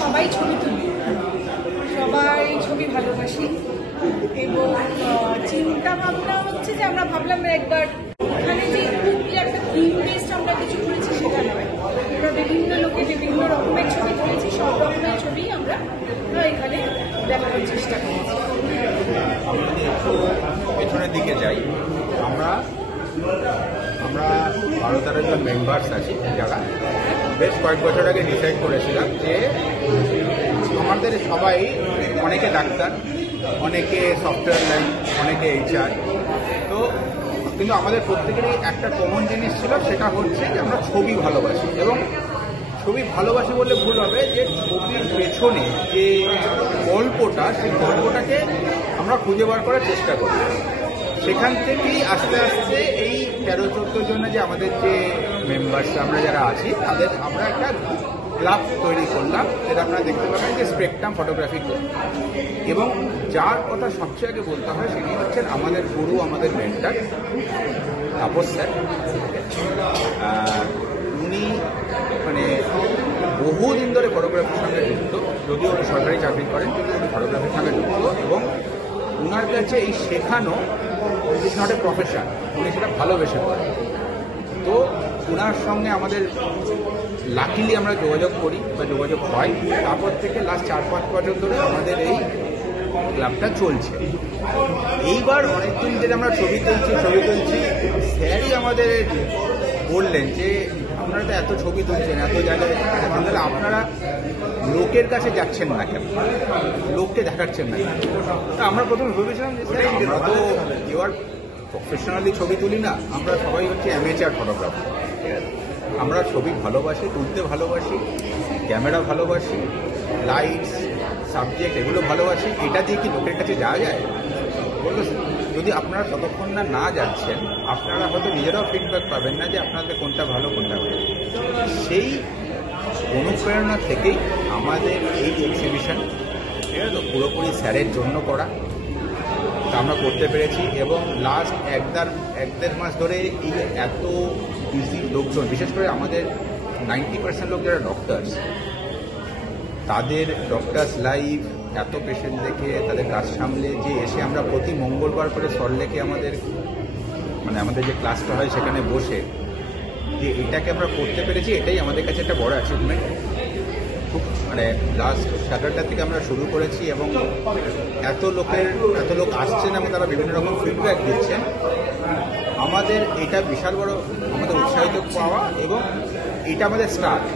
সবাই ছবি তুলি, সবাই ছবি ভালোবাসি এবং চিন্তা ভাবনা হচ্ছে যে আমরা ভাবলাম একবার এখানে যে খুব একটা থিম বেসড আমরা কিছু করেছি সেটা নয়, আমরা বিভিন্ন লোকে বিভিন্ন রকমের ছবি তুলেছি, সব রকমের ছবি আমরা এখানে দেখানোর চেষ্টা করেছি। পেছনের দিকে যাই, আমরা 12-13 জন মেম্বার্স আছি, যারা বেশ কয়েক বছর আগে ডিসাইড করেছিলাম যে আমাদের সবাই, অনেকে ডাক্তার, অনেকে সফটওয়্যার লাইন, অনেকে HR, তো কিন্তু আমাদের প্রত্যেকেরই একটা কমন জিনিস ছিল, সেটা হচ্ছে যে আমরা ছবি ভালোবাসি। এবং ছবি ভালোবাসি বললে ভুল হবে, যে ছবির পেছনে যে গল্পটা, সেই গল্পটাকে আমরা খুঁজে বার করার চেষ্টা করি। সেখান থেকেই আস্তে আস্তে এই 13-14 জনে যে আমাদের যে মেম্বার্স আমরা যারা আছি, তাদের আমরা একটা ক্লাব তৈরি করলাম, যেটা আপনারা দেখতে পাবেন যে স্পেকট্রাম ফটোগ্রাফি ক্লাব। এবং যার কথা সবচেয়ে আগে বলতে হয় সেটি হচ্ছেন আমাদের গুরু, আমাদের মেন্টার তাপস স্যার। উনি মানে বহুদিন ধরে ফটোগ্রাফির সঙ্গে যুক্ত, যদিও উনি সরকারি চাকরি করেন, কিন্তু উনি ফটোগ্রাফির সঙ্গে যুক্ত। এবং ওনার কাছে এই শেখানো ইজ নট এ প্রফেশন, উনি সেটা ভালোবেসে করেন। তো ওনার সঙ্গে আমাদের লাকিলি আমরা যোগাযোগ করি বা যোগাযোগ হয়, তারপর থেকে লাস্ট 4-5 বছর ধরে আমাদের এই ক্লাবটা চলছে। এইবার অনেকদিন ধরে আমরা ছবি তুলছি, স্যারই আমাদের বললেন যে আপনারা তো এত ছবি তুলছেন, এত জায়গায়, তাহলে আপনারা লোকের কাছে যাচ্ছেন না কেন, লোককে দেখাচ্ছেন না। তা আমরা প্রথমে ভেবেছিলাম যে স্যার আমরা তো এবার প্রফেশনালি ছবি তুলি না, আমরা সবাই হচ্ছে অ্যামেচার ফটোগ্রাফার। আমরা ছবি ভালোবাসি, তুলতে ভালোবাসি, ক্যামেরা ভালোবাসি, লাইটস, সাবজেক্ট এগুলো ভালোবাসি। এটা দিয়ে কি লোকের কাছে যাওয়া যায়? বললো যদি আপনারা ততক্ষণ না যাচ্ছেন, আপনারা হয়তো নিজেরাও ফিডব্যাক পাবেন না যে আপনাদের কোনটা ভালো কোনটা ভালো। সেই অনুপ্রেরণা থেকেই আমাদের এই এক্সিবিশন, ঠিক আছে, তো পুরোপুরি স্যারের জন্য করা, তা আমরা করতে পেরেছি। এবং লাস্ট 1-1.5 মাস ধরে এই এত বিজি লোকজন, বিশেষ করে আমাদের 90% লোক যারা ডক্টরস, তাদের ডক্টরস লাইফ, এত পেশেন্ট দেখে তাদের কাজ সামলে যে এসে আমরা প্রতি মঙ্গলবার করে সল্টলেকে আমাদের যে ক্লাসটা হয় সেখানে বসে যে এটাকে আমরা করতে পেরেছি, এটাই আমাদের কাছে একটা বড় অ্যাচিভমেন্ট। খুব লাস্ট 7টা থেকে আমরা শুরু করেছি এবং এত লোক আসছেন এবং তারা বিভিন্ন রকম ফিডব্যাক দিচ্ছেন। আমাদের এটা বিশাল বড় আমাদের উৎসাহিত পাওয়া, এবং এটা আমাদের স্টার্ট।